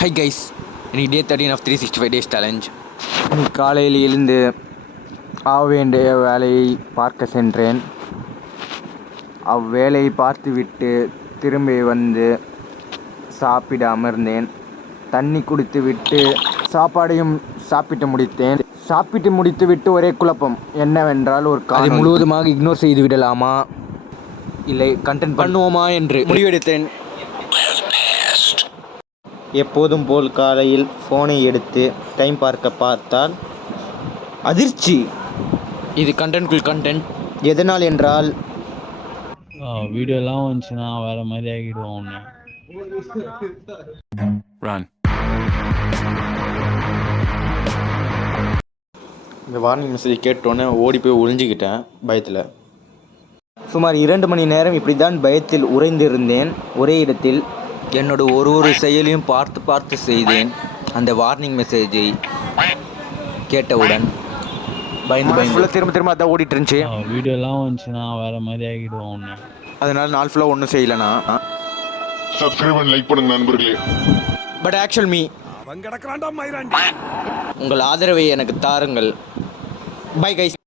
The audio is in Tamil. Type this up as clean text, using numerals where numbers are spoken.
ஹை கைஸ், இன்னைக்கு டே 13 ஆஃப் 365 டேஸ் சேலஞ்ச். காலையில் எழுந்து ஆக வேண்டிய வேலையை பார்க்க சென்றேன். அவ்வேலையை பார்த்துவிட்டு திரும்பி வந்து சாப்பிட அமர்ந்தேன். தண்ணி குடித்துவிட்டு சாப்பாடையும் சாப்பிட்டு முடித்தேன். சாப்பிட்டு முடித்துவிட்டு ஒரே குழப்பம் என்னவென்றால், ஒரு அதை முழுவதுமாக இக்னோர் செய்து விடலாமா இல்லை கண்டென்ட் பண்ணுவோமா என்று முடிவெடுத்தேன். எப்போதும் போல் காலையில் ஃபோனை எடுத்து டைம் பார்த்தால் அதிர்ச்சி. இது கண்டென்ட். எதனால் என்றால், வீடியோலாம் வந்துச்சுன்னா வேறு மாதிரி ஆகிடுவோம் ஒன்று. இந்த வார்னிங் மெசேஜ் கேட்டோன்னே ஓடி போய் ஒளிஞ்சிக்கிட்டேன் பயத்தில். சுமார் 2 மணி நேரம் இப்படி தான் பயத்தில் உறைந்திருந்தேன் ஒரே இடத்தில். என்னோட ஒரு செயலையும் பார்த்து செய்தேன். அந்த வார்னிங் மெசேஜை கேட்டவுடன் பயந்து திரும்ப அதான் ஓடிட்டு இருந்துச்சு. வீடியோலாம் வந்துச்சுன்னா வேறு மாதிரி ஆகிடுவோம் ஒன்று. அதனால நாள் ஃபுல்லாக ஒன்றும் செய்யலைண்ணா. சப்ஸ்கிரைப் பண்ணி லைக் பண்ணுங்க நண்பர்களே. பட் ஆக்சுவல் மீ உங்கள் ஆதரவை எனக்கு தாருங்கள். Bye guys.